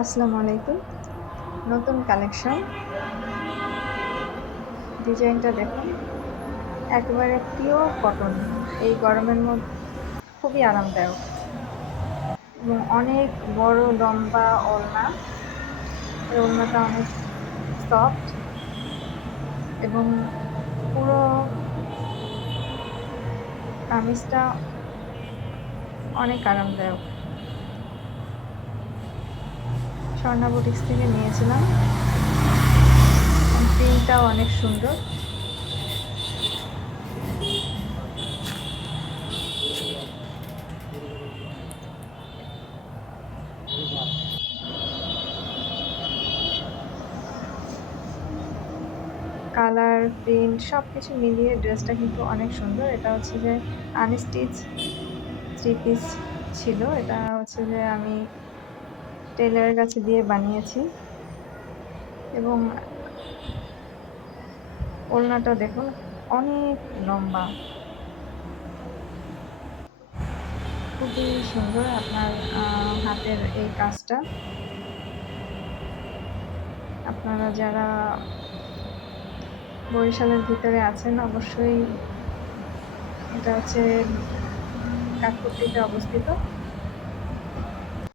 আসসালামু আলাইকুম। নতুন কালেকশন। ডিজাইনটা দেখুন। একেবারে পিওর কটন। এই গরমের মধ্যে খুবই আরামদায়ক এবং অনেক বড় লম্বা ওড়না। এই ওড়নাটা অনেক সফট এবং পুরো কামিজটা অনেক আরামদায়ক। স্বর্ণা বুটিক্স থেকে নিয়েছিলাম। প্রিন্টটাও অনেক সুন্দর। কালার, প্রিন্ট সবকিছু মিলিয়ে ড্রেসটা কিন্তু অনেক সুন্দর। এটা হচ্ছে যে আনস্টিচ 3 পিস ছিল। এটা হচ্ছে যে আমি টেইলরের কাছে দিয়ে বানিয়েছি এবং ওড়নাটা দেখুন অনেক লম্বা। খুবই সুন্দর আপনার হাতের এই কাজটা। আপনারা যারা বরিশালের ভিতরে আছেন অবশ্যই এটা হচ্ছে কাঠপট্টিতে অবস্থিত।